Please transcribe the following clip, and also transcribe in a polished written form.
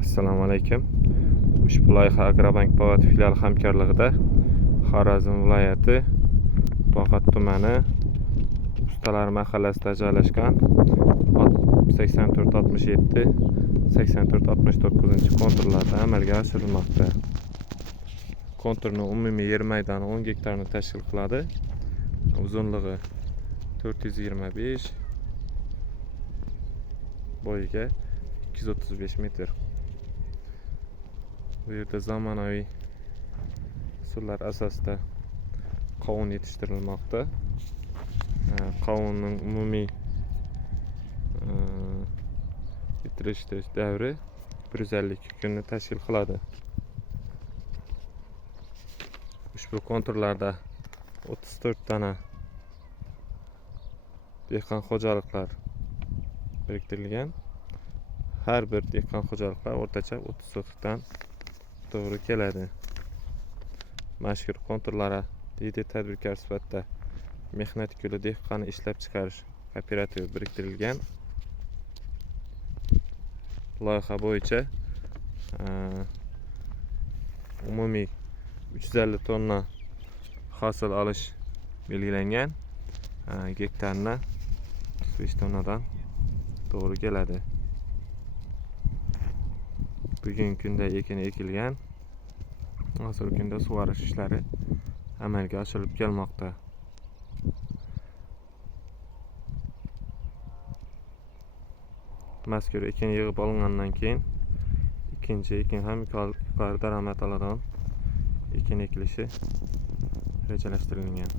Assalomu alaykum. Ushbu loyiha Agrobank Po'lat filiali hamkorligida Xorazm viloyati To'qat tumani Ustalar mahallasida joylashgan 8467 8469 konturlarda amalga oshirilmoqda. Konturning umumiy yer maydoni 10 gektarni tashkil qiladi. Uzunligi 425, bo'yiga 235 metr. Bu yerda zamonaviy usullar asosida qovun yetishtirilmoqda. Qovunning umumiy yetirish davri 152 kunni tashkil qiladi. Ushbu konturlarda 34 tana dehqon xo'jaliklar biriktirilgan. Har bir dehqon xo'jaliklar o'rtacha 30 sotixdan to'g'ri keladi. Mashhur konturlara deydi tadbirkor sifatida mehnat guli dehqon ishlab chiqarish kooperativi biriktirilgan. Loyiha bo'yicha umumiy 350 tonna hosil olish belgilangan. Gektarni 35 tonnadan to'g'ri keladi. Bugungi kunda ekin ekilgan. Hozirgi kunda sug'orish ishlari amalga oshirilib kelmoqda. Mazkur ekin yig'ib olingandan keyin ikkinchi ekin ham yuqori daromad oladigan ekin ekilishi rejalashtirilgan.